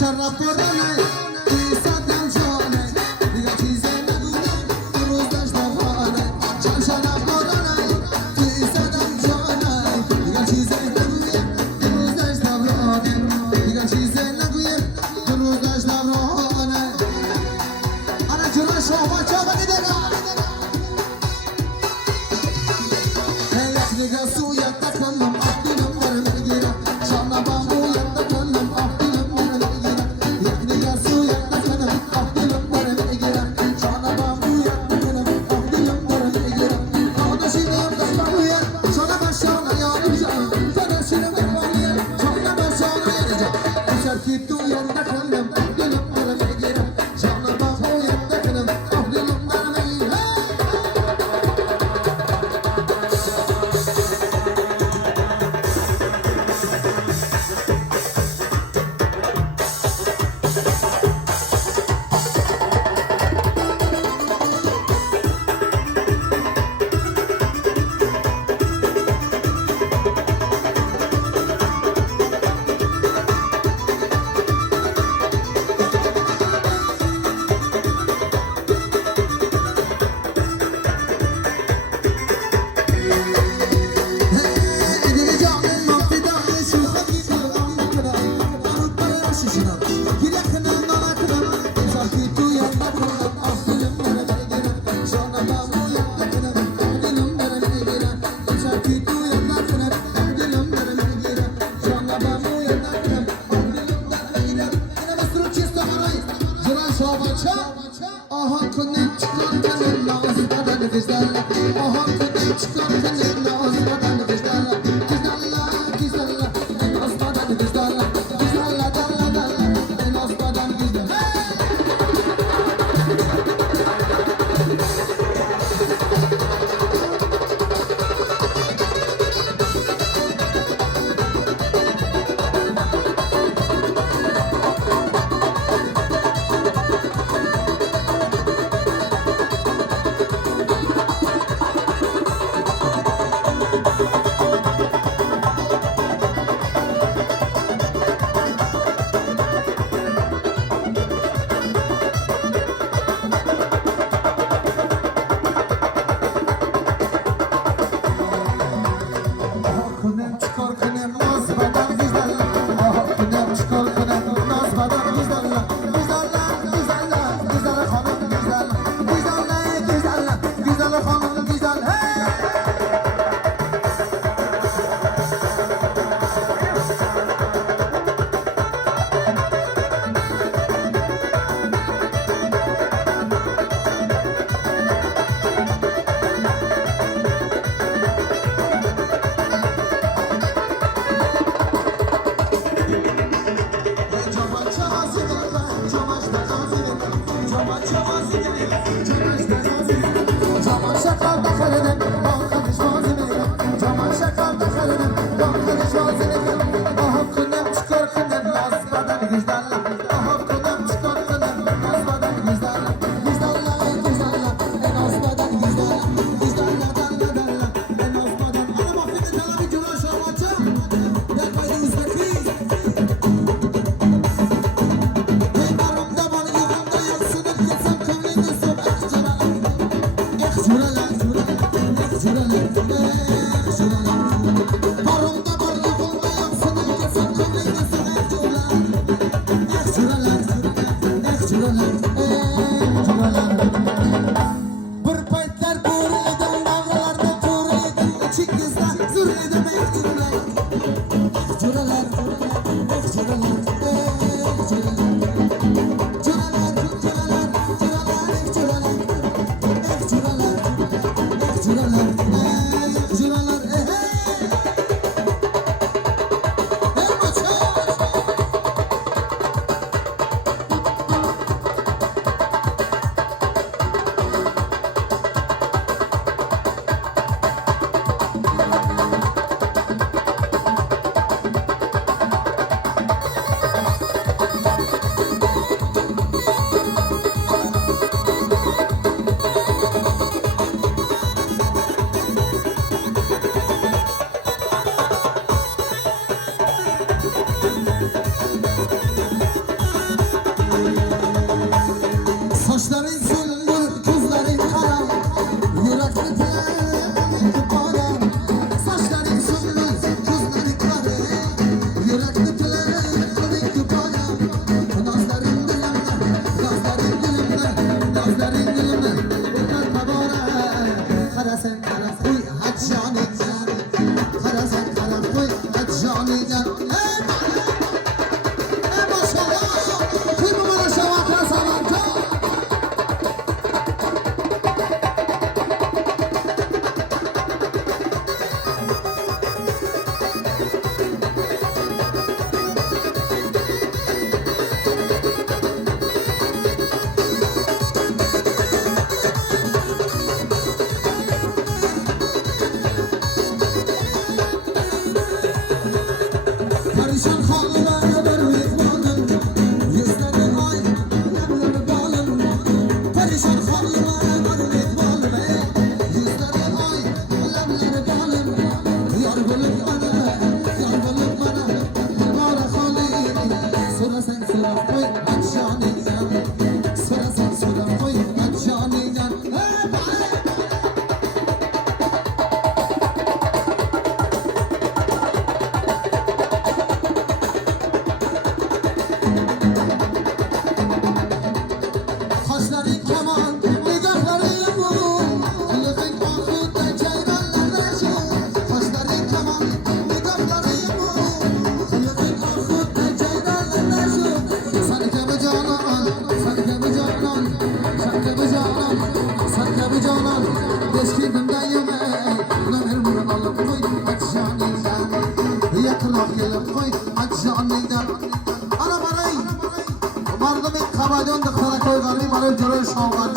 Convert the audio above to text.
شرف بردنه صدم جانه دیگه چیزی نگویم دو روز داشت نبانه شرف بردنه صدم جانه دیگه چیزی نگویم دو روز داشت نبانه دیگه چیزی نگویم دو روز داشت نبانه انا جلو شما چه بگیدگا یک دیگه سویت تکنم آفتینم برم بگیرم شام بامو یک تکنم آفتینم برم بگیرم یک دیگه سویت Perişan hallara vermek malım Yüzleri ay Nemleri balım Perişan hallara vermek malım Yüzleri ay Nemleri balım Yar bulup bana Yar bulup bana Mara halim Sıra sen sıra koy Aç canından Sıra sen sıra koy Aç canından Kaşları keman, nigahları yumum Kılıfın ahudda ceyranlar şu Kaşları keman, nigahları yumum Kılıfın ahudda ceyranlar şu Sanki bu canan, sanki bu canan Sanki bu canan, sanki bu canan Deşkidimden yemek Ömür burun alıp koy, aç canından Yakılıp gelip koy, aç canından Ana barayım Mardım ilk kabadon da kara koyganı Marım görür şovgan